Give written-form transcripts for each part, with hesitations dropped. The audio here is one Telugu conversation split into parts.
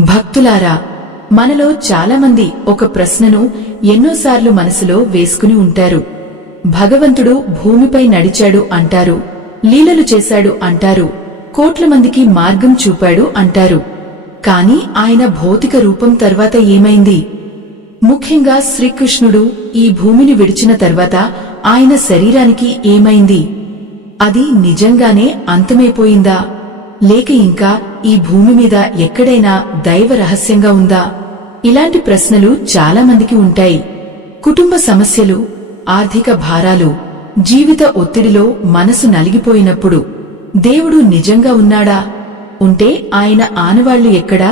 భక్తులారా, మనలో చాలామంది ఒక ప్రశ్నను ఎన్నోసార్లు మనసులో వేసుకుని ఉంటారు. భగవంతుడు భూమిపై నడిచాడు అంటారు, లీలలు చేశాడు అంటారు, కోట్ల మందికి మార్గం చూపాడు అంటారు. కాని ఆయన భౌతిక రూపం తర్వాత ఏమైంది? ముఖ్యంగా శ్రీకృష్ణుడు ఈ భూమిని విడిచిన తర్వాత ఆయన శరీరానికి ఏమైంది? అది నిజంగానే అంతమైపోయిందా, లేక ఇంకా ఈ భూమి మీద ఎక్కడైనా దైవ రహస్యంగా ఉందా? ఇలాంటి ప్రశ్నలు చాలా మందికి ఉంటాయి. కుటుంబ సమస్యలు, ఆర్థిక భారాలు, జీవిత ఒత్తిడిలో మనసు నలిగిపోయినప్పుడు దేవుడు నిజంగా ఉన్నాడా? ఉంటే ఆయన ఆనవాళ్లు ఎక్కడా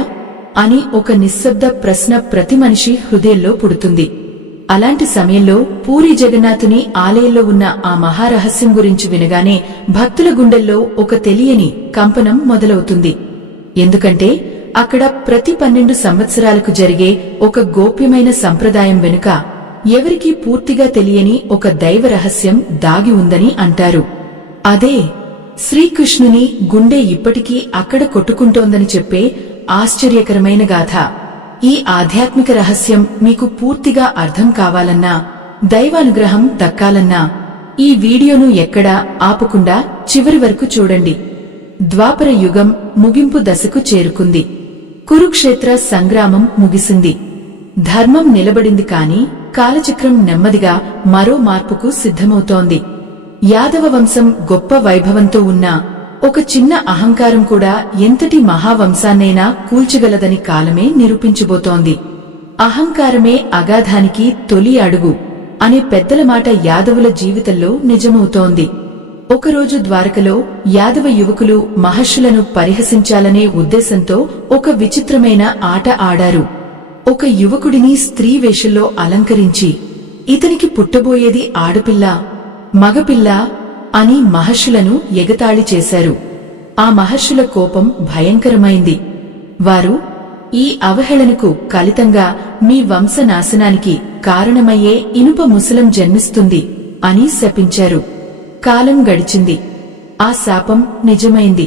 అని ఒక నిశ్శబ్ద ప్రశ్న ప్రతి మనిషి హృదయంలో పుడుతుంది. అలాంటి సమయంలో పూరీ జగన్నాథుని ఆలయంలో ఉన్న ఆ మహారహస్యం గురించి వినగానే భక్తుల గుండెల్లో ఒక తెలియని కంపనం మొదలవుతుంది. ఎందుకంటే అక్కడ ప్రతి 12 సంవత్సరాలకు జరిగే ఒక గోప్యమైన సంప్రదాయం వెనుక ఎవరికీ పూర్తిగా తెలియని ఒక దైవ రహస్యం దాగి ఉందని అంటారు. అదే శ్రీకృష్ణుని గుండె ఇప్పటికీ అక్కడ కొట్టుకుంటోందని చెప్పే ఆశ్చర్యకరమైన గాథ. ఈ ఆధ్యాత్మిక రహస్యం మీకు పూర్తిగా అర్థం కావాలన్నా, దైవానుగ్రహం దక్కాలన్నా ఈ వీడియోను ఎక్కడా ఆపకుండా చివరి వరకు చూడండి. ద్వాపర యుగం ముగింపు దశకు చేరుకుంది. కురుక్షేత్ర సంగ్రామం ముగిసింది. ధర్మం నిలబడింది. కాని కాలచక్రం నెమ్మదిగా మరో మార్పుకు సిద్ధమవుతోంది. యాదవ వంశం గొప్ప వైభవంతో ఉన్నా ఒక చిన్న అహంకారం కూడా ఎంతటి మహావంశాన్నైనా కూల్చగలదని కాలమే నిరూపించబోతోంది. అహంకారమే అగాధానికి తొలి అడుగు అనే పెద్దల మాట యాదవుల జీవితంలో నిజమవుతోంది. ఒకరోజు ద్వారకలో యాదవ యువకులు మహర్షులను పరిహసించాలనే ఉద్దేశంతో ఒక విచిత్రమైన ఆట ఆడారు. ఒక యువకుడిని స్త్రీ వేషంలో అలంకరించి ఇతనికి పుట్టబోయేది ఆడపిల్ల, మగపిల్ల అని మహర్షులను ఎగతాళి చేశారు. ఆ మహర్షుల కోపం భయంకరమైంది. వారు, ఈ అవహేళనకు ఫలితంగా మీ వంశనాశనానికి కారణమయ్యే ఇనుప ముసలం జన్మిస్తుంది అని శపించారు. కాలం గడిచింది. ఆ శాపం నిజమైంది.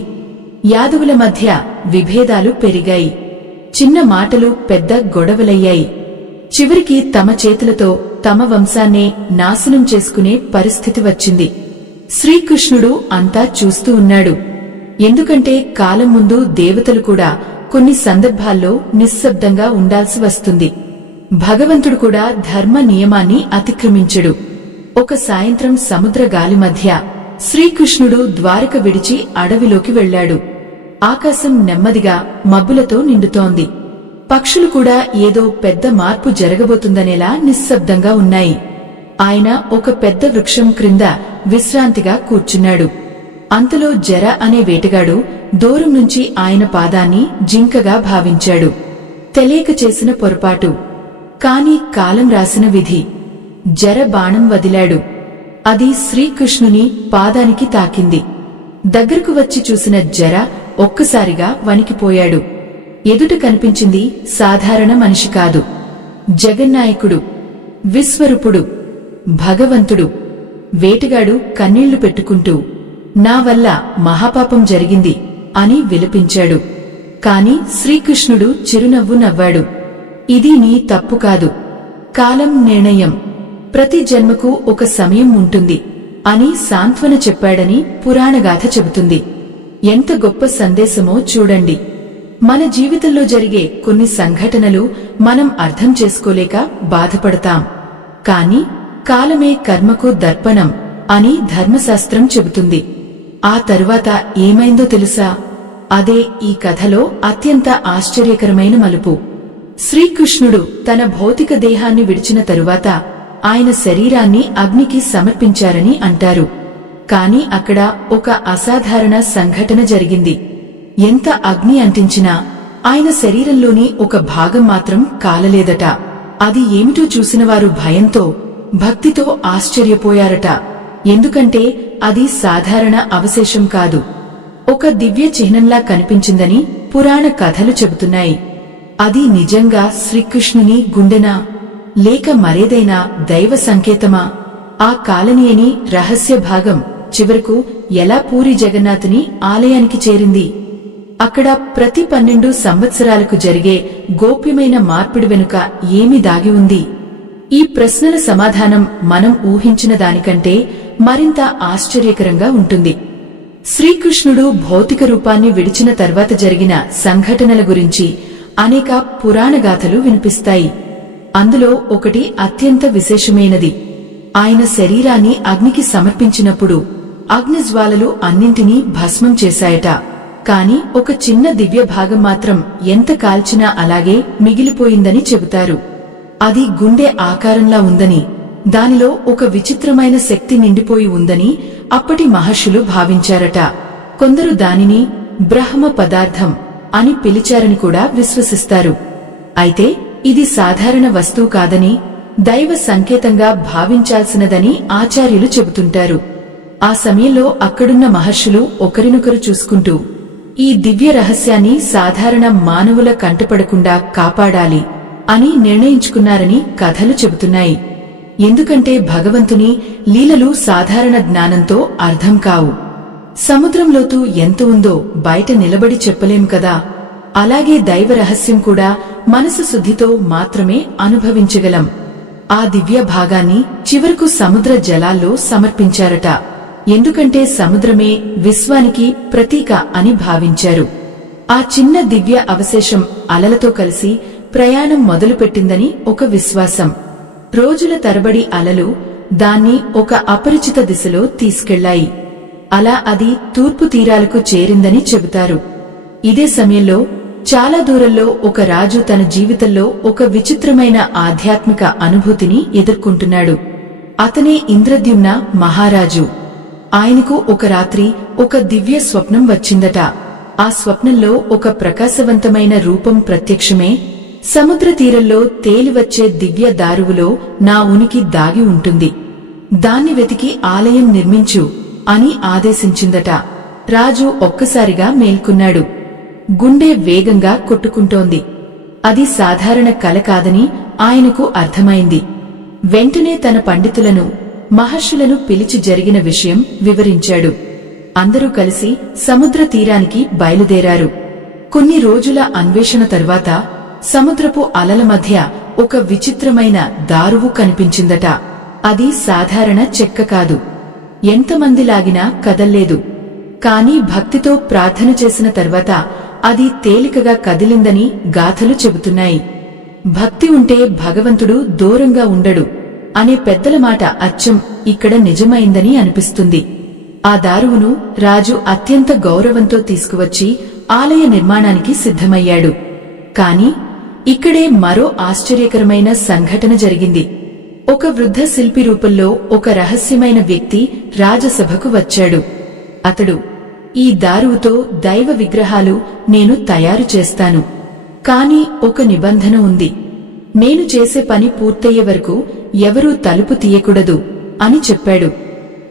యాదవుల మధ్య విభేదాలు పెరిగాయి. చిన్న మాటలు పెద్ద గొడవలయ్యాయి. చివరికి తమ చేతులతో తమ వంశాన్నే నాశనం చేసుకునే పరిస్థితి వచ్చింది. శ్రీకృష్ణుడు అంతా చూస్తూ ఉన్నాడు. ఎందుకంటే కాలం ముందు దేవతలు కూడా కొన్ని సందర్భాల్లో నిశ్శబ్దంగా ఉండాల్సి వస్తుంది. భగవంతుడు కూడా ధర్మ నియమాన్ని అతిక్రమించడు. ఒక సాయంత్రం సముద్ర గాలి మధ్య శ్రీకృష్ణుడు ద్వారక విడిచి అడవిలోకి వెళ్లాడు. ఆకాశం నెమ్మదిగా మబ్బులతో నిండుతోంది. పక్షులు కూడా ఏదో పెద్ద మార్పు జరగబోతుందనేలా నిశ్శబ్దంగా ఉన్నాయి. ఆయన ఒక పెద్ద వృక్షం క్రింద విశ్రాంతిగా కూర్చున్నాడు. అంతలో జర అనే వేటగాడు దూరం నుంచి ఆయన పాదాన్ని జింకగా భావించాడు. తెలియక చేసిన పొరపాటు, కాని కాలం రాసిన విధి. జర బాణం వదిలాడు. అది శ్రీకృష్ణుని పాదానికి తాకింది. దగ్గరకు వచ్చి చూసిన జర ఒక్కసారిగా వణికిపోయాడు. ఎదుట కనిపించింది సాధారణ మనిషి కాదు, జగన్నాయకుడు, విశ్వరూపుడు, భగవంతుడు. వేటగాడు కన్నీళ్లు పెట్టుకుంటూ, నా వల్ల మహాపాపం జరిగింది అని విలపించాడు. కాని శ్రీకృష్ణుడు చిరునవ్వు నవ్వాడు. ఇది నీ తప్పు కాదు. కాలం నిర్ణయం. ప్రతి జన్మకు ఒక సమయం ఉంటుంది అని సాంత్వన చెప్పాడని పురాణగాథ చెబుతుంది. ఎంత గొప్ప సందేశమో చూడండి. మన జీవితంలో జరిగే కొన్ని సంఘటనలు మనం అర్థం చేసుకోలేక బాధపడతాం. కాని కాలమే కర్మకు దర్పణం అని ధర్మశాస్త్రం చెబుతుంది. ఆ తరువాత ఏమైందో తెలుసా? అదే ఈ కథలో అత్యంత ఆశ్చర్యకరమైన మలుపు. శ్రీకృష్ణుడు తన భౌతిక దేహాన్ని విడిచిన తరువాత ఆయన శరీరాన్ని అగ్నికి సమర్పించారని అంటారు. కాని అక్కడ ఒక అసాధారణ సంఘటన జరిగింది. ఎంత అగ్ని అంటించినా ఆయన శరీరంలోని ఒక భాగం మాత్రం కాలలేదట. అది ఏమిటో చూసినవారు భయంతో, భక్తితో ఆశ్చర్యపోయారట. ఎందుకంటే అది సాధారణ అవశేషం కాదు, ఒక దివ్య చిహ్నంలా కనిపించిందని పురాణ కథలు చెబుతున్నాయి. అది నిజంగా శ్రీకృష్ణుని గుండెనా, లేక మరేదైనా దైవ సంకేతమా? ఆ కాలనీయని రహస్య భాగం చివరకు ఎలా పూరీ జగన్నాథుని ఆలయానికి చేరింది? అక్కడ ప్రతి 12 సంవత్సరాలకు జరిగే గోప్యమైన మార్పిడి వెనుక ఏమి దాగి ఉంది? ఈ ప్రశ్నల సమాధానం మనం ఊహించిన దానికంటే మరింత ఆశ్చర్యకరంగా ఉంటుంది. శ్రీకృష్ణుడు భౌతిక రూపాన్ని విడిచిన తర్వాత జరిగిన సంఘటనల గురించి అనేక పురాణగాథలు వినిపిస్తాయి. అందులో ఒకటి అత్యంత విశేషమైనది. ఆయన శరీరాన్ని అగ్నికి సమర్పించినప్పుడు అగ్నిజ్వాలలు అన్నింటినీ భస్మం చేశాయట. కాని ఒక చిన్న దివ్య భాగం మాత్రం ఎంత కాల్చినా అలాగే మిగిలిపోయిందని చెబుతారు. అది గుండె ఆకారంలా ఉందని, దానిలో ఒక విచిత్రమైన శక్తి నిండిపోయి ఉందని అప్పటి మహర్షులు భావించారట. కొందరు దానిని బ్రహ్మ పదార్థం అని పిలిచారని కూడా విశ్వసిస్తారు. అయితే ఇది సాధారణ వస్తువు కాదని, దైవ సంకేతంగా భావించాల్సినదని ఆచార్యులు చెబుతుంటారు. ఆ సమయంలో అక్కడున్న మహర్షులు ఒకరినొకరు చూసుకుంటూ ఈ దివ్య రహస్యాన్ని సాధారణ మానవుల కంటపడకుండా కాపాడాలి అని నిర్ణయించుకున్నారని కథలు చెబుతున్నాయి. ఎందుకంటే భగవంతుని లీలలు సాధారణ జ్ఞానంతో అర్థం కావు. సముద్రం లోతు ఎంత ఉందో బయట నిలబడి చెప్పలేం కదా. అలాగే దైవ రహస్యం కూడా మనసు శుద్ధితో మాత్రమే అనుభవించగలం. ఆ దివ్య భాగాన్ని చివరకు సముద్ర జలాల్లో సమర్పించారట. ఎందుకంటే సముద్రమే విశ్వానికి ప్రతీక అని భావించారు. ఆ చిన్న దివ్య అవశేషం అలలతో కలిసి ప్రయాణం మొదలుపెట్టిందని ఒక విశ్వాసం. రోజుల తరబడి అలలు దాన్ని ఒక అపరిచిత దిశలో తీసుకెళ్లాయి. అలా అది తూర్పు తీరాలకు చేరిందని చెబుతారు. ఇదే సమయంలో చాలా దూరంలో ఒక రాజు తన జీవితంలో ఒక విచిత్రమైన ఆధ్యాత్మిక అనుభూతిని ఎదుర్కొంటున్నాడు. అతనే ఇంద్రద్యుమ్న మహారాజు. ఆయనకు ఒక రాత్రి ఒక దివ్య స్వప్నం వచ్చిందట. ఆ స్వప్నంలో ఒక ప్రకాశవంతమైన రూపం ప్రత్యక్షమే. సముద్ర తీరంలో తేలివచ్చే దివ్య దారువులో నా ఉనికి దాగి ఉంటుంది. దాన్ని వెతికి ఆలయం నిర్మించు అని ఆదేశించిందట. రాజు ఒక్కసారిగా మేల్కొన్నాడు. గుండె వేగంగా కొట్టుకుంటోంది. అది సాధారణ కల కాదని ఆయనకు అర్థమైంది. వెంటనే తన పండితులను, మహర్షులను పిలిచి జరిగిన విషయం వివరించాడు. అందరూ కలిసి సముద్ర తీరానికి బయలుదేరారు. కొన్ని రోజుల అన్వేషణ తర్వాత సముద్రపు అలల మధ్య ఒక విచిత్రమైన దారువు కనిపించిందట. అది సాధారణ చెక్క కాదు. ఎంతమంది లాగినా కదల్లేదు. కాని భక్తితో ప్రార్థన చేసిన తర్వాత అది తేలికగా కదిలిందని గాథలు చెబుతున్నాయి. భక్తి ఉంటే భగవంతుడు దూరంగా ఉండడు అనే పెద్దల మాట అచ్చం ఇక్కడ నిజమైందని అనిపిస్తుంది. ఆ దారువును రాజు అత్యంత గౌరవంతో తీసుకువచ్చి ఆలయ నిర్మాణానికి సిద్ధమయ్యాడు. కాని ఇక్కడే మరో ఆశ్చర్యకరమైన సంఘటన జరిగింది. ఒక వృద్ధ శిల్పి రూపంలో ఒక రహస్యమైన వ్యక్తి రాజసభకు వచ్చాడు. అతడు, ఈ దారువుతో దైవ విగ్రహాలు నేను తయారు చేస్తాను. కాని ఒక నిబంధన ఉంది. నేను చేసే పని పూర్తయ్యే వరకు ఎవరూ తలుపు తీయకూడదు అని చెప్పాడు.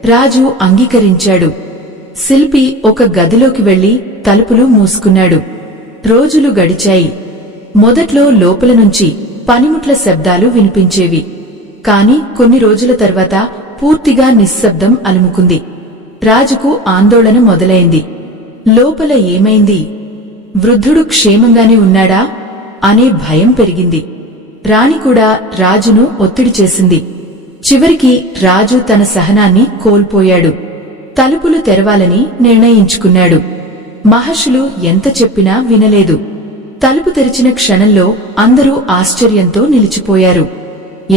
రాజు అంగీకరించాడు. శిల్పి ఒక గదిలోకి వెళ్లి తలుపులు మూసుకున్నాడు. రోజులు గడిచాయి. మొదట్లో లోపల నుంచి పనిముట్ల శబ్దాలు వినిపించేవి. కాని కొన్ని రోజుల తర్వాత పూర్తిగా నిశ్శబ్దం అలుముకుంది. రాజుకు ఆందోళన మొదలైంది. లోపల ఏమైంది? వృద్ధుడు క్షేమంగానే ఉన్నాడా అనే భయం పెరిగింది. రాణి కూడా రాజును ఒత్తిడి చేసింది. చివరికి రాజు తన సహనాన్ని కోల్పోయాడు. తలుపులు తెరవాలని నిర్ణయించుకున్నాడు. మహర్షులు ఎంత చెప్పినా వినలేదు. తలుపు తెరిచిన క్షణంలో అందరూ ఆశ్చర్యంతో నిలిచిపోయారు.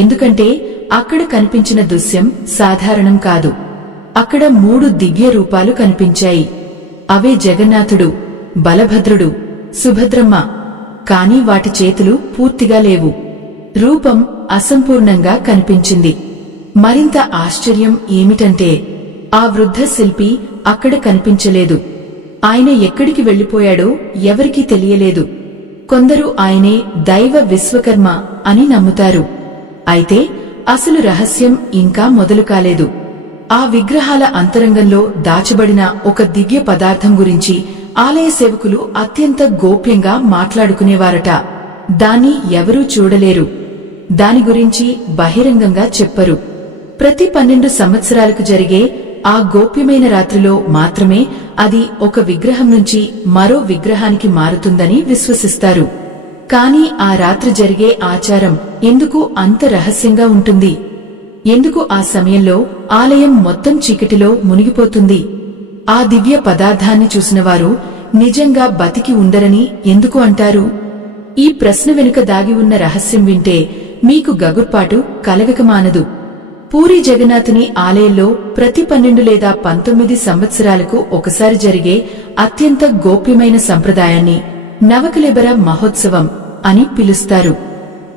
ఎందుకంటే అక్కడ కనిపించిన దృశ్యం సాధారణం కాదు. అక్కడ 3 దివ్య రూపాలు కనిపించాయి. అవే జగన్నాథుడు, బలభద్రుడు, సుభద్రమ్మ. కాని వాటి చేతులు పూర్తిగా లేవు. రూపం అసంపూర్ణంగా కనిపించింది. మరింత ఆశ్చర్యం ఏమిటంటే ఆ వృద్ధ శిల్పి అక్కడ కనిపించలేదు. ఆయన ఎక్కడికి వెళ్లిపోయాడో ఎవరికీ తెలియలేదు. కొందరు ఆయనే దైవ విశ్వకర్మ అని నమ్ముతారు. అయితే అసలు రహస్యం ఇంకా మొదలు కాలేదు. ఆ విగ్రహాల అంతరంగంలో దాచబడిన ఒక దివ్య పదార్థం గురించి ఆలయ సేవకులు అత్యంత గోప్యంగా మాట్లాడుకునేవారట. దాన్ని ఎవరూ చూడలేరు. దాని గురించి బహిరంగంగా చెప్పరు. ప్రతి 12 సంవత్సరాలకు జరిగే ఆ గోప్యమైన రాత్రిలో మాత్రమే అది ఒక విగ్రహం నుంచి మరో విగ్రహానికి మారుతుందని విశ్వసిస్తారు. కాని ఆ రాత్రి జరిగే ఆచారం ఎందుకు అంత రహస్యంగా ఉంటుంది? ఎందుకు ఆ సమయంలో ఆలయం మొత్తం చీకటిలో మునిగిపోతుంది? ఆ దివ్య పదార్థాన్ని చూసినవారు నిజంగా బతికి ఉండరని ఎందుకు అంటారు? ఈ ప్రశ్న వెనుక దాగి ఉన్న రహస్యం వింటే మీకు గగుర్పాటు కలగక మానదు. పూరీ జగన్నాథుని ఆలయంలో ప్రతి 12 లేదా 19 సంవత్సరాలకు ఒకసారి జరిగే అత్యంత గోప్యమైన సంప్రదాయాన్ని నవకళేబర మహోత్సవం అని పిలుస్తారు.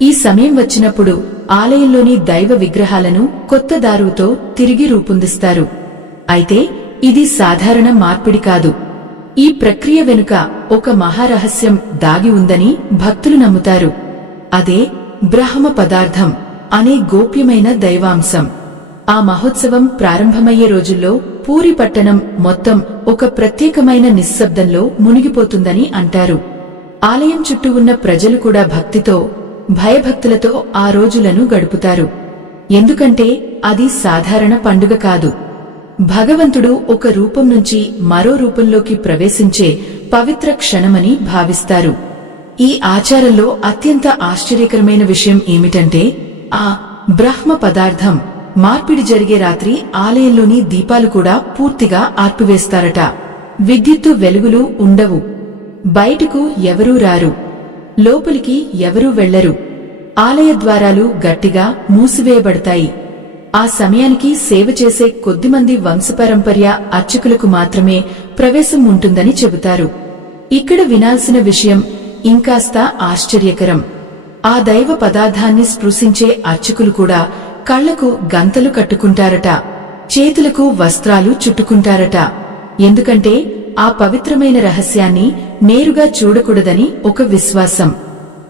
ఈ సమయం వచ్చినప్పుడు ఆలయంలోని దైవ విగ్రహాలను కొత్త దారుతో తిరిగి రూపొందిస్తారు. అయితే ఇది సాధారణ మార్పిడి కాదు. ఈ ప్రక్రియ వెనుక ఒక మహారహస్యం దాగి ఉందని భక్తులు నమ్ముతారు. అదే బ్రహ్మ పదార్థం అనే గోప్యమైన దైవాంశం. ఆ మహోత్సవం ప్రారంభమయ్యే రోజుల్లో పూరి పట్టణం మొత్తం ఒక ప్రత్యేకమైన నిశ్శబ్దంలో మునిగిపోతుందని అంటారు. ఆలయం చుట్టూ ఉన్న ప్రజలు కూడా భక్తితో, భయభక్తులతో ఆ రోజులను గడుపుతారు. ఎందుకంటే అది సాధారణ పండుగ కాదు. భగవంతుడు ఒక రూపం నుంచి మరో రూపంలోకి ప్రవేశించే పవిత్ర క్షణమని భావిస్తారు. ఈ ఆచారంలో అత్యంత ఆశ్చర్యకరమైన విషయం ఏమిటంటే ఆ బ్రహ్మ పదార్థం మార్పిడి జరిగే రాత్రి ఆలయంలోని దీపాలు కూడా పూర్తిగా ఆర్పివేస్తారట. విద్యుత్తు వెలుగులు ఉండవు. బయటకు ఎవరూ రారు. లోపలికి ఎవరూ వెళ్లరు. ఆలయ ద్వారాలు గట్టిగా మూసివేయబడతాయి. ఆ సమయానికి సేవ చేసే కొద్దిమంది వంశపారంపర్య అర్చకులకు మాత్రమే ప్రవేశం ఉంటుందని చెబుతారు. ఇక్కడ వినాల్సిన విషయం ఇంకాస్త ఆశ్చర్యకరం. ఆ దైవ పదార్థాన్ని స్పృశించే అర్చకులు కూడా కళ్లకు గంతలు కట్టుకుంటారట, చేతులకు వస్త్రాలు చుట్టుకుంటారట. ఎందుకంటే ఆ పవిత్రమైన రహస్యాన్ని నేరుగా చూడకూడదని ఒక విశ్వాసం.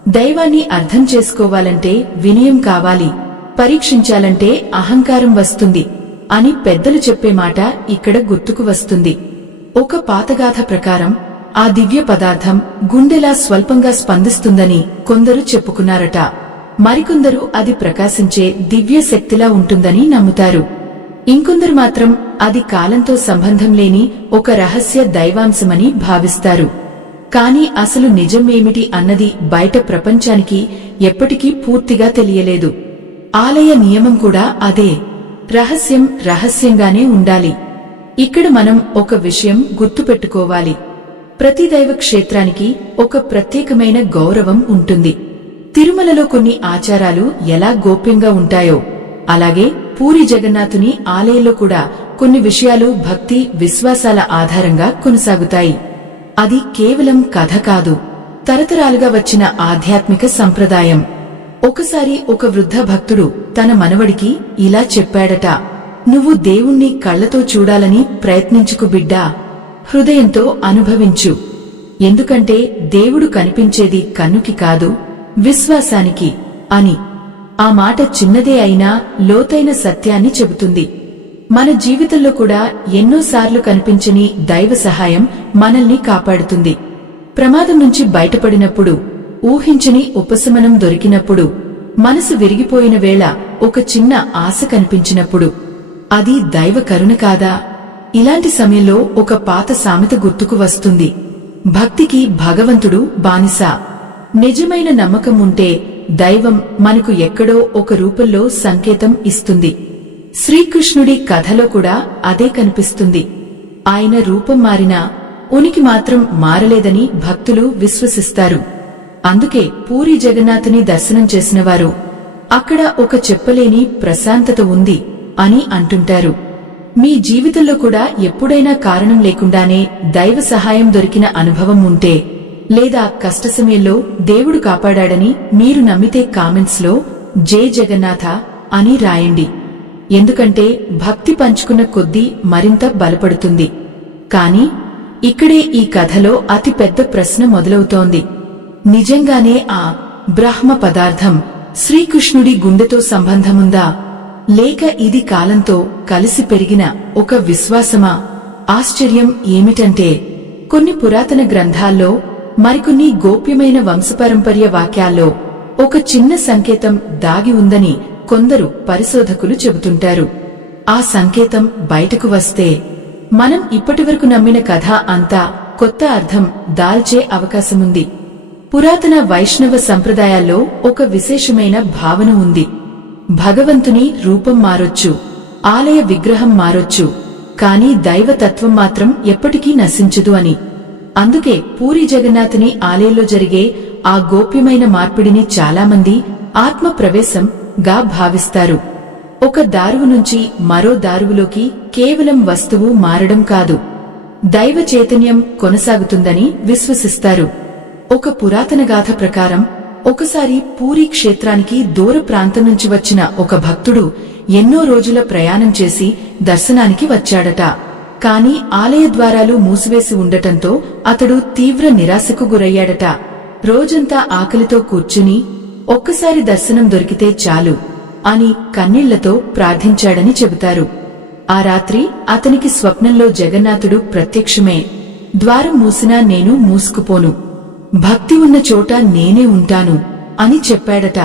దైవాన్ని అర్థం చేసుకోవాలంటే వినయం కావాలి, పరీక్షించాలంటే అహంకారం వస్తుంది అని పెద్దలు చెప్పే మాట ఇక్కడ గుర్తుకు వస్తుంది. ఒక పాతగాథ ప్రకారం ఆ దివ్య పదార్థం గుండెలా స్వల్పంగా స్పందిస్తుందని కొందరు చెప్పుకున్నారట. మరికొందరు అది ప్రకాశించే దివ్య శక్తిలా ఉంటుందని నమ్ముతారు. ఇంకొందరు మాత్రం అది కాలంతో సంబంధం లేని ఒక రహస్య దైవాంశమని భావిస్తారు. కాని అసలు నిజం ఏమిటి అన్నది బయట ప్రపంచానికి ఎప్పటికీ పూర్తిగా తెలియలేదు. ఆలయ నియమం కూడా అదే. రహస్యం రహస్యంగానే ఉండాలి. ఇక్కడ మనం ఒక విషయం గుర్తుపెట్టుకోవాలి. ప్రతి దైవ క్షేత్రానికి ఒక ప్రత్యేకమైన గౌరవం ఉంటుంది. తిరుమలలో కొన్ని ఆచారాలు ఎలా గోప్యంగా ఉంటాయో అలాగే పూరీ జగన్నాథుని ఆలయంలో కూడా కొన్ని విషయాలు భక్తి విశ్వాసాల ఆధారంగా కొనసాగుతాయి. అది కేవలం కథ కాదు, తరతరాలుగా వచ్చిన ఆధ్యాత్మిక సంప్రదాయం. ఒకసారి ఒక వృద్ధ భక్తుడు తన మనవడికి ఇలా చెప్పాడట, "నువ్వు దేవుణ్ణి కళ్లతో చూడాలని ప్రయత్నించుకు బిడ్డా, హృదయంతో అనుభవించు. ఎందుకంటే దేవుడు కనిపించేది కన్నుకి కాదు, విశ్వాసానికి" అని. ఆ మాట చిన్నదే అయినా లోతైన సత్యాన్ని చెబుతుంది. మన జీవితంలో కూడా ఎన్నోసార్లు కనిపించని దైవ సహాయం మనల్ని కాపాడుతుంది. ప్రమాదం నుంచి బయటపడినప్పుడు, ఊహించని ఉపశమనం దొరికినప్పుడు, మనసు విరిగిపోయిన వేళ ఒక చిన్న ఆశ కనిపించినప్పుడు అది దైవ కరుణ కాదా? ఇలాంటి సమయంలో ఒక పాత సామెత గుర్తుకు వస్తుంది. భక్తికి భగవంతుడు బానిస. నిజమైన నమ్మకం ఉంటే దైవం మనకు ఎక్కడో ఒక రూపంలో సంకేతం ఇస్తుంది. శ్రీకృష్ణుడి కథలో కూడా అదే కనిపిస్తుంది. ఆయన రూపం మారినా ఉనికి మాత్రం మారలేదని భక్తులు విశ్వసిస్తారు. అందుకే పూరీ జగన్నాథుని దర్శనం చేసినవారు అక్కడ ఒక చెప్పలేని ప్రశాంతత ఉంది అని అంటుంటారు. మీ జీవితంలో కూడా ఎప్పుడైనా కారణం లేకుండానే దైవ సహాయం దొరికిన అనుభవం ఉంటే, లేదా కష్ట సమయంలో దేవుడు కాపాడాడని మీరు నమ్మితే కామెంట్స్ లో జై జగన్నాథ అని రాయండి. ఎందుకంటే భక్తి పంచుకున్న కొద్దీ మరింత బలపడుతుంది. కాని ఇక్కడే ఈ కథలో అతి పెద్ద ప్రశ్న మొదలవుతోంది. నిజంగానే ఆ బ్రహ్మ పదార్థం శ్రీకృష్ణుడి గుండెతో సంబంధముందా, లేక ఇది కాలంతో కలిసి పెరిగిన ఒక విశ్వాసమా? ఆశ్చర్యం ఏమిటంటే కొన్ని పురాతన గ్రంథాల్లో, మరికొన్ని గోప్యమైన వంశపారంపర్య వాక్యాల్లో ఒక చిన్న సంకేతం దాగి ఉందని కొందరు పరిశోధకులు చెబుతుంటారు. ఆ సంకేతం బయటకు వస్తే మనం ఇప్పటివరకు నమ్మిన కథ అంతా కొత్త అర్థం దాల్చే అవకాశముంది. పురాతన వైష్ణవ సంప్రదాయాల్లో ఒక విశేషమైన భావన ఉంది. భగవంతుని రూపం మారొచ్చు, ఆలయ విగ్రహం మారొచ్చు, కాని దైవతత్వం మాత్రం ఎప్పటికీ నశించదు అని. అందుకే పూరీ జగన్నాథుని ఆలయంలో జరిగే ఆ గోప్యమైన మార్పిడిని చాలామంది ఆత్మ ప్రవేశం గా భావిస్తారు. ఒక దారువు నుంచి మరో దారువులోకి కేవలం వస్తువు మారడం కాదు, దైవ చైతన్యం కొనసాగుతుందని విశ్వసిస్తారు. ఒక పురాతన గాథ ప్రకారం ఒకసారి పూరీ క్షేత్రానికి దూర ప్రాంతం నుంచి వచ్చిన ఒక భక్తుడు ఎన్నో రోజుల ప్రయాణం చేసి దర్శనానికి వచ్చాడట. కాని ఆలయ ద్వారాలు మూసివేసి ఉండటంతో అతడు తీవ్ర నిరాశకు గురయ్యాడట. రోజంతా ఆకలితో కూర్చుని ఒక్కసారి దర్శనం దొరికితే చాలు అని కన్నీళ్లతో ప్రార్థించాడని చెబుతారు. ఆ రాత్రి అతనికి స్వప్నంలో జగన్నాథుడు ప్రత్యక్షమే, ద్వారం మూసినా నేను మూసుకుపోను, భక్తి ఉన్న చోట నేనే ఉంటాను అని చెప్పాడట.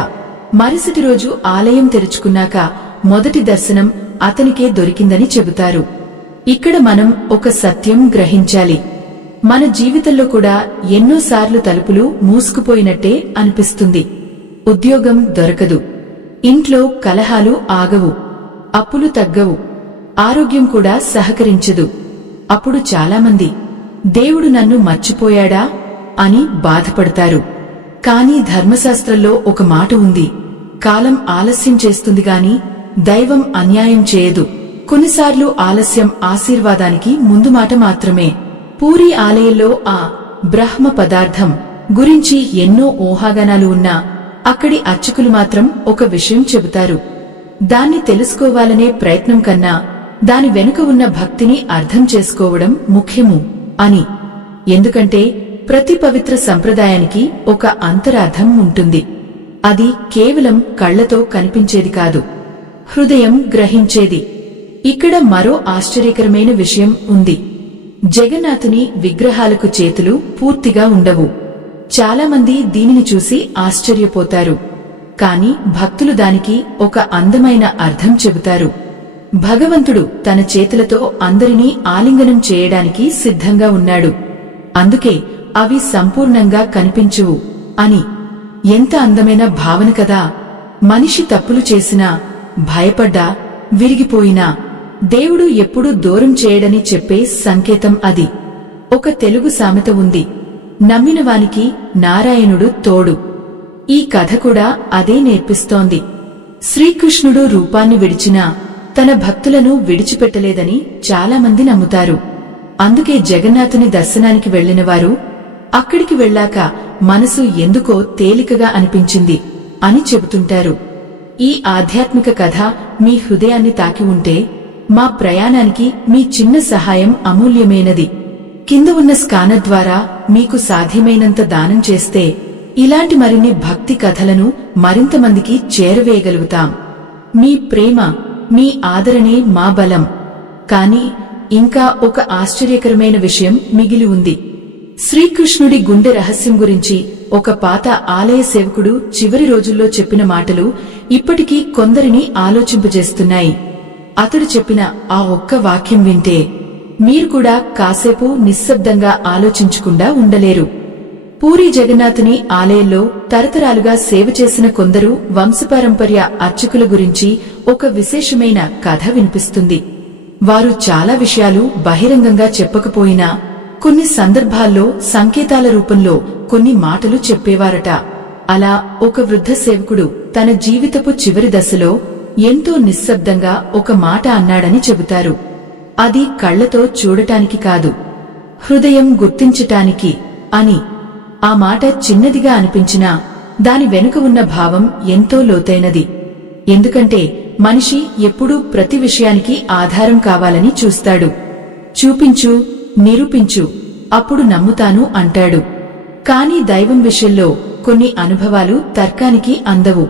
మరుసటి రోజు ఆలయం తెరుచుకున్నాక మొదటి దర్శనం అతనికే దొరికిందని చెబుతారు. ఇక్కడ మనం ఒక సత్యం గ్రహించాలి. మన జీవితంలో కూడా ఎన్నోసార్లు తలుపులు మూసుకుపోయినట్టే అనిపిస్తుంది. ఉద్యోగం దొరకదు, ఇంట్లో కలహాలు ఆగవు, అప్పులు తగ్గవు, ఆరోగ్యం కూడా సహకరించదు. అప్పుడు చాలామంది దేవుడు నన్ను మర్చిపోయాడా అని బాధపడతారు. కాని ధర్మశాస్త్రంలో ఒక మాట ఉంది, కాలం ఆలస్యం చేస్తుంది గాని దైవం అన్యాయం చేయదు. కొన్నిసార్లు ఆలస్యం ఆశీర్వాదానికి ముందు మాట మాత్రమే. పూరీ ఆలయంలో ఆ బ్రహ్మ పదార్థం గురించి ఎన్నో ఊహాగానాలు ఉన్నా అక్కడి అర్చకులు మాత్రం ఒక విషయం చెబుతారు. దాన్ని తెలుసుకోవాలనే ప్రయత్నం కన్నా దాని వెనుక ఉన్న భక్తిని అర్థం చేసుకోవడం ముఖ్యము అని. ఎందుకంటే ప్రతి పవిత్ర సంప్రదాయానికి ఒక అంతరార్థం ఉంటుంది. అది కేవలం కళ్లతో కనిపించేది కాదు, హృదయం గ్రహించేది. ఇక్కడ మరో ఆశ్చర్యకరమైన విషయం ఉంది. జగన్నాథుని విగ్రహాలకు చేతులు పూర్తిగా ఉండవు. చాలామంది దీనిని చూసి ఆశ్చర్యపోతారు. కాని భక్తులు దానికి ఒక అందమైన అర్థం చెబుతారు. భగవంతుడు తన చేతులతో అందరినీ ఆలింగనం చేయడానికి సిద్ధంగా ఉన్నాడు, అందుకే అవి సంపూర్ణంగా కనిపించువు అని. ఎంత అందమైన భావన కదా. మనిషి తప్పులు చేసినా, భయపడ్డా, విరిగిపోయినా దేవుడు ఎప్పుడూ దూరం చేయడని చెప్పే సంకేతం అది. ఒక తెలుగు సామెత ఉంది, నమ్మినవానికి నారాయణుడు తోడు. ఈ కథ కూడా అదే నేర్పిస్తోంది. శ్రీకృష్ణుడు రూపాన్ని విడిచినా తన భక్తులను విడిచిపెట్టలేదని చాలామంది నమ్ముతారు. అందుకే జగన్నాథుని దర్శనానికి వెళ్లినవారు అక్కడికి వెళ్లాక మనసు ఎందుకో తేలికగా అనిపించింది అని చెబుతుంటారు. ఈ ఆధ్యాత్మిక కథ మీ హృదయాన్ని తాకి ఉంటే మా ప్రయాణానికి మీ చిన్న సహాయం అమూల్యమైనది. కింద ఉన్న స్కానర్ ద్వారా మీకు సాధ్యమైనంత దానం చేస్తే ఇలాంటి మరిన్ని భక్తి కథలను మరింత మందికి చేరవేయగలుగుతాం. మీ ప్రేమ, మీ ఆదరణే మా బలం. కాని ఇంకా ఒక ఆశ్చర్యకరమైన విషయం మిగిలి ఉంది. శ్రీకృష్ణుడి గుండె రహస్యం గురించి ఒక పాత ఆలయ సేవకుడు చివరి రోజుల్లో చెప్పిన మాటలు ఇప్పటికీ కొందరిని ఆలోచింపజేస్తున్నాయి. అతడు చెప్పిన ఆ ఒక్క వాక్యం వింటే మీరు కూడా కాసేపు నిశ్శబ్దంగా ఆలోచించకుండా ఉండలేరు. పూరీ జగన్నాథుని ఆలయంలో తరతరాలుగా సేవ చేసిన కొందరు వంశపారంపర్య అర్చకుల గురించి ఒక విశేషమైన కథ వినిపిస్తుంది. వారు చాలా విషయాలు బహిరంగంగా చెప్పకపోయినా కొన్ని సందర్భాల్లో సంకేతాల రూపంలో కొన్ని మాటలు చెప్పేవారట. అలా ఒక వృద్ధ సేవకుడు తన జీవితపు చివరి దశలో ఎంతో నిశ్శబ్దంగా ఒక మాట అన్నాడని చెబుతారు. అది కళ్లతో చూడటానికి కాదు, హృదయం గుర్తించటానికి అని. ఆ మాట చిన్నదిగా అనిపించినా దాని వెనుక ఉన్న భావం ఎంతో లోతైనది. ఎందుకంటే మనిషి ఎప్పుడూ ప్రతి విషయానికి ఆధారం కావాలని చూస్తాడు. చూపించు, నిరూపించు, అప్పుడు నమ్ముతాను అంటాడు. కాని దైవం విషయంలో కొన్ని అనుభవాలు తర్కానికి అందవు.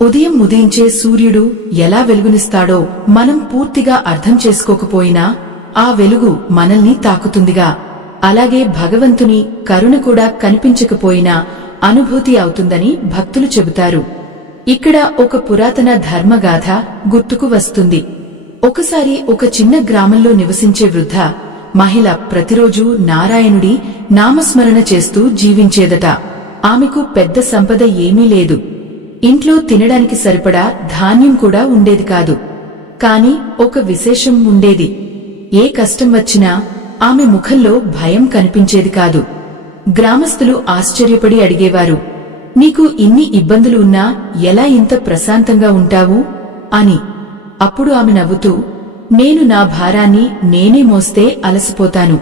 ఉదయం ఉదయించే సూర్యుడు ఎలా వెలుగునిస్తాడో మనం పూర్తిగా అర్థం చేసుకోకపోయినా ఆ వెలుగు మనల్ని తాకుతుందిగా. అలాగే భగవంతుని కరుణ కూడా కనిపించకపోయినా అనుభూతి అవుతుందని భక్తులు చెబుతారు. ఇక్కడ ఒక పురాతన ధర్మగాథ గుర్తుకు వస్తుంది. ఒకసారి ఒక చిన్న గ్రామంలో నివసించే వృద్ధ మహిళ ప్రతిరోజూ నారాయణుడి నామస్మరణ చేస్తూ జీవించేదట. ఆమెకు పెద్ద సంపద ఏమీ లేదు. ఇంట్లో తినడానికి సరిపడా ధాన్యం కూడా ఉండేది కాదు. కాని ఒక విశేషం ఉండేది. ఏ కష్టం వచ్చినా ఆమె ముఖంలో భయం కనిపించేది కాదు. గ్రామస్తులు ఆశ్చర్యపడి అడిగేవారు, నీకు ఇన్ని ఇబ్బందులు ఉన్నా ఎలా ఇంత ప్రశాంతంగా ఉంటావు అని. అప్పుడు ఆమె నవ్వుతూ, నేను నా భారాన్ని నేనే మోస్తే అలసిపోతాను,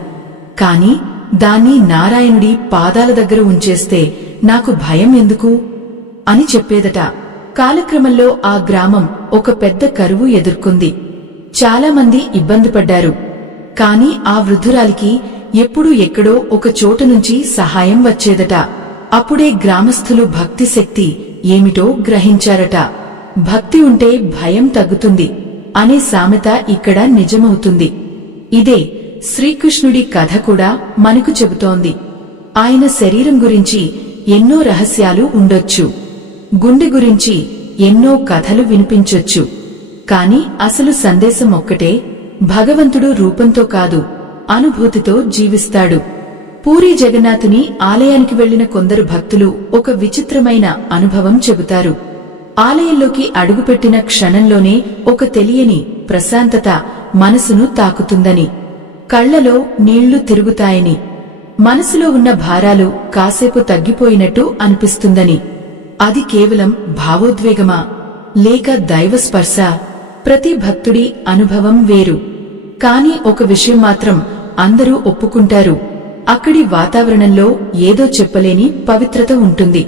కాని దాన్ని నారాయణుడి పాదాల దగ్గర ఉంచేస్తే నాకు భయం ఎందుకు అని చెప్పేదట. కాలక్రమంలో ఆ గ్రామం ఒక పెద్ద కరువు ఎదుర్కొంది. చాలామంది ఇబ్బంది పడ్డారు. కాని ఆ వృద్ధురాలికి ఎప్పుడూ ఎక్కడో ఒక చోట నుంచి సహాయం వచ్చేదట. అప్పుడే గ్రామస్థులు భక్తి శక్తి ఏమిటో గ్రహించారట. భక్తి ఉంటే భయం తగ్గుతుంది అనే సామెత ఇక్కడ నిజమవుతుంది. ఇదే శ్రీకృష్ణుడి కథ కూడా మనకు చెబుతోంది. ఆయన శరీరం గురించి ఎన్నో రహస్యాలు ఉండొచ్చు, గుండె గురించి ఎన్నో కథలు వినిపించొచ్చు. కాని అసలు సందేశం ఒక్కటే, భగవంతుడు రూపంతో కాదు, అనుభూతితో జీవిస్తాడు. పూరీ జగన్నాథుని ఆలయానికి వెళ్లిన కొందరు భక్తులు ఒక విచిత్రమైన అనుభవం చెబుతారు. ఆలయంలోకి అడుగుపెట్టిన క్షణంలోనే ఒక తెలియని ప్రశాంతత మనసును తాకుతుందని, కళ్లలో నీళ్లు తిరుగుతాయని, మనసులో ఉన్న భారాలు కాసేపు తగ్గిపోయినట్టు అనిపిస్తుందని. అది కేవలం భావోద్వేగమా లేక దైవస్పర్శ? ప్రతి భక్తుడి అనుభవం వేరు. కాని ఒక విషయం మాత్రం అందరూ ఒప్పుకుంటారు, అక్కడి వాతావరణంలో ఏదో చెప్పలేని పవిత్రత ఉంటుంది.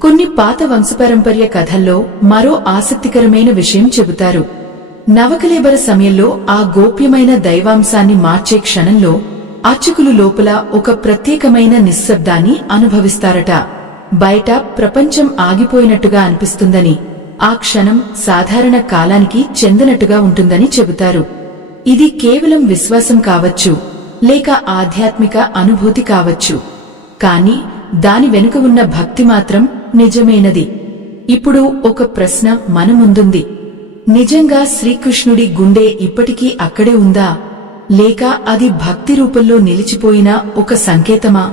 కొన్ని పాత వంశపారంపర్య కథల్లో మరో ఆసక్తికరమైన విషయం చెబుతారు. నవకలేబర సమయంలో ఆ గోప్యమైన దైవాంశాన్ని మార్చే క్షణంలో అర్చకులు లోపల ఒక ప్రత్యేకమైన నిశ్శబ్దాన్ని అనుభవిస్తారట. బయట ప్రపంచం ఆగిపోయినట్టుగా అనిపిస్తుందని, ఆ క్షణం సాధారణ కాలానికి చెందనట్టుగా ఉంటుందని చెబుతారు. ఇది కేవలం విశ్వాసం కావచ్చు, లేక ఆధ్యాత్మిక అనుభూతి కావచ్చు, కాని దాని వెనుక ఉన్న భక్తి మాత్రం నిజమైనది. ఇప్పుడు ఒక ప్రశ్న మన ముందుంది. నిజంగా శ్రీకృష్ణుడి గుండె ఇప్పటికీ అక్కడే ఉందా, లేక అది భక్తి రూపంలో నిలిచిపోయిన ఒక సంకేతమా?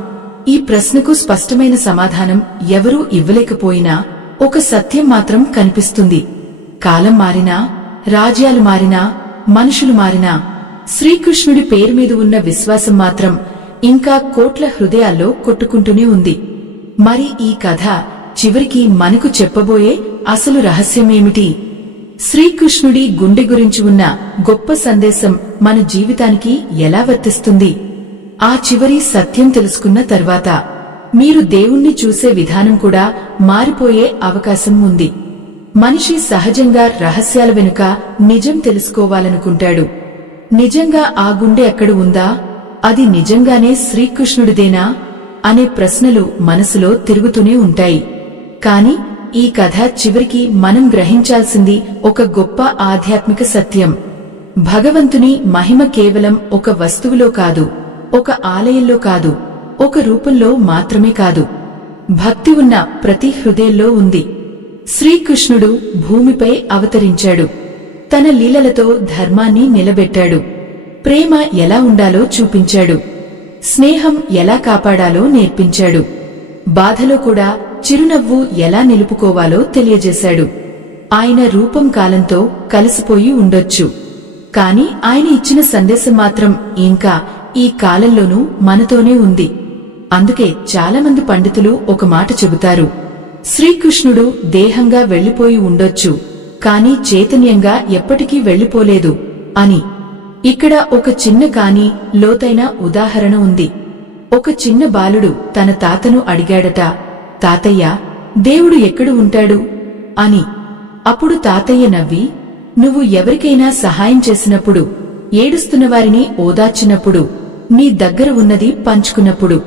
ఈ ప్రశ్నకు స్పష్టమైన సమాధానం ఎవరూ ఇవ్వలేకపోయినా ఒక సత్యం మాత్రం కనిపిస్తుంది. కాలం మారినా, రాజ్యాలు మారినా, మనుషులు మారినా, శ్రీకృష్ణుడి పేరు మీద ఉన్న విశ్వాసం మాత్రం ఇంకా కోట్ల హృదయాల్లో కొట్టుకుంటూనే ఉంది. మరి ఈ కథ చివరికి మనకు చెప్పబోయే అసలు రహస్యమేమిటి? శ్రీకృష్ణుడి గుండె గురించి ఉన్న గొప్ప సందేశం మన జీవితానికి ఎలా వర్తిస్తుంది? ఆ చివరి సత్యం తెలుసుకున్న తర్వాత మీరు దేవుణ్ణి చూసే విధానం కూడా మారిపోయే అవకాశం ఉంది. మనిషి సహజంగా రహస్యాల వెనుక నిజం తెలుసుకోవాలనుకుంటాడు. నిజంగా ఆ గుండె అక్కడ ఉందా, అది నిజంగానే శ్రీకృష్ణుడిదేనా అనే ప్రశ్నలు మనసులో తిరుగుతూనే ఉంటాయి. కాని ఈ కథ చివరికి మనం గ్రహించాల్సింది ఒక గొప్ప ఆధ్యాత్మిక సత్యం. భగవంతుని మహిమ కేవలం ఒక వస్తువులో కాదు, ఒక ఆలయంలో కాదు, ఒక రూపంలో మాత్రమే కాదు, భక్తి ఉన్న ప్రతి హృదయంలో ఉంది. శ్రీకృష్ణుడు భూమిపై అవతరించాడు. తన లీలలతో ధర్మాన్ని నిలబెట్టాడు. ప్రేమ ఎలా ఉండాలో చూపించాడు. స్నేహం ఎలా కాపాడాలో నేర్పించాడు. బాధలో కూడా చిరునవ్వు ఎలా నిలుపుకోవాలో తెలియజేశాడు. ఆయన రూపం కాలంతో కలిసిపోయి ఉండొచ్చు, కాని ఆయన ఇచ్చిన సందేశం మాత్రం ఇంకా ఈ కాలంలోనూ మనతోనే ఉంది. అందుకే చాలామంది పండితులు ఒక మాట చెబుతారు, శ్రీకృష్ణుడు దేహంగా వెళ్లిపోయి ఉండొచ్చు, కాని చైతన్యంగా ఎప్పటికీ వెళ్లిపోలేదు అని. ఇక్కడ ఒక చిన్న కాని లోతైన ఉదాహరణ ఉంది. ఒక చిన్న బాలుడు తన తాతను అడిగాడట, తాతయ్య, దేవుడు ఎక్కడ ఉంటాడు అని. అప్పుడు తాతయ్య నవ్వి, నువ్వు ఎవరికైనా సహాయం చేసినప్పుడు, ఏడుస్తున్న వారిని ఓదార్చినప్పుడు, నీ దగ్గర ఉన్నది పంచుకున్నప్పుడు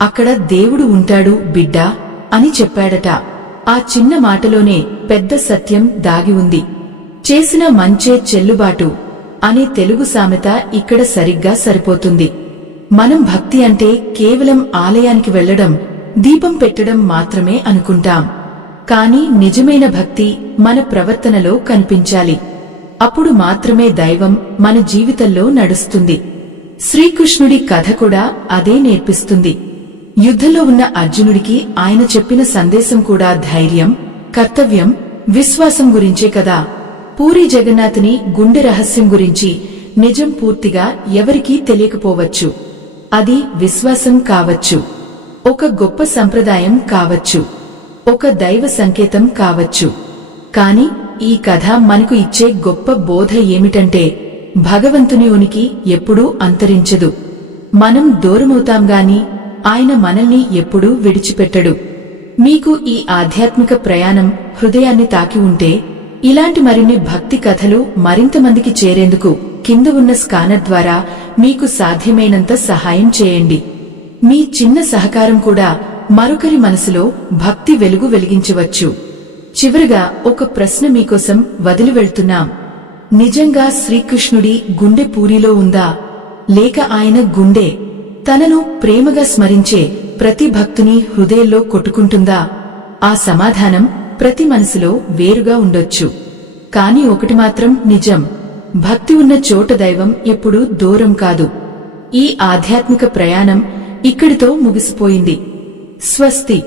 అక్కడ దేవుడు ఉంటాడు బిడ్డా అని చెప్పాడట. ఆ చిన్న మాటలోనే పెద్ద సత్యం దాగి ఉంది. చేసిన మంచే చెల్లుబాటు అనే తెలుగు సామెత ఇక్కడ సరిగ్గా సరిపోతుంది. మనం భక్తి అంటే కేవలం ఆలయానికి వెళ్లడం, దీపం పెట్టడం మాత్రమే అనుకుంటాం. కాని నిజమైన భక్తి మన ప్రవర్తనలో కనిపించాలి. అప్పుడు మాత్రమే దైవం మన జీవితంలో నడుస్తుంది. శ్రీకృష్ణుడి కథ కూడా అదే నేర్పిస్తుంది. యుద్ధంలో ఉన్న అర్జునుడికి ఆయన చెప్పిన సందేశం కూడా ధైర్యం, కర్తవ్యం, విశ్వాసం గురించే కదా. పూరీ జగన్నాథుని గుండె రహస్యం గురించి నిజం పూర్తిగా ఎవరికీ తెలియకపోవచ్చు. అది విశ్వాసం కావచ్చు, ఒక గొప్ప సంప్రదాయం కావచ్చు, ఒక దైవ సంకేతం కావచ్చు. కాని ఈ కథ మనకు ఇచ్చే గొప్ప బోధ ఏమిటంటే భగవంతుని ఉనికి ఎప్పుడూ అంతరించదు. మనం దూరమవుతాం గాని ఆయన మనల్ని ఎప్పుడూ విడిచిపెట్టడు. మీకు ఈ ఆధ్యాత్మిక ప్రయాణం హృదయాన్ని తాకి ఉంటే ఇలాంటి మరిన్ని భక్తి కథలు మరింత మందికి చేరేందుకు కింద ఉన్న స్కానర్ ద్వారా మీకు సాధ్యమైనంత సహాయం చేయండి. మీ చిన్న సహకారం కూడా మరొకరి మనసులో భక్తి వెలుగు వెలిగించవచ్చు. చివరగా ఒక ప్రశ్న మీకోసం వదిలి వెళ్తున్నాం. నిజంగా శ్రీకృష్ణుడి గుండె పూరిలో ఉందా, లేక ఆయన గుండె తనను ప్రేమగా స్మరించే ప్రతి భక్తుని హృదయంలో కొట్టుకుంటుందా? ఆ సమాధానం ప్రతి మనసులో వేరుగా ఉండొచ్చు. కాని ఒకటి మాత్రం నిజం, భక్తి ఉన్న చోట దైవం ఎప్పుడూ దూరం కాదు. ఈ ఆధ్యాత్మిక ప్రయాణం ఇక్కడితో ముగిసిపోయింది. స్వస్తి.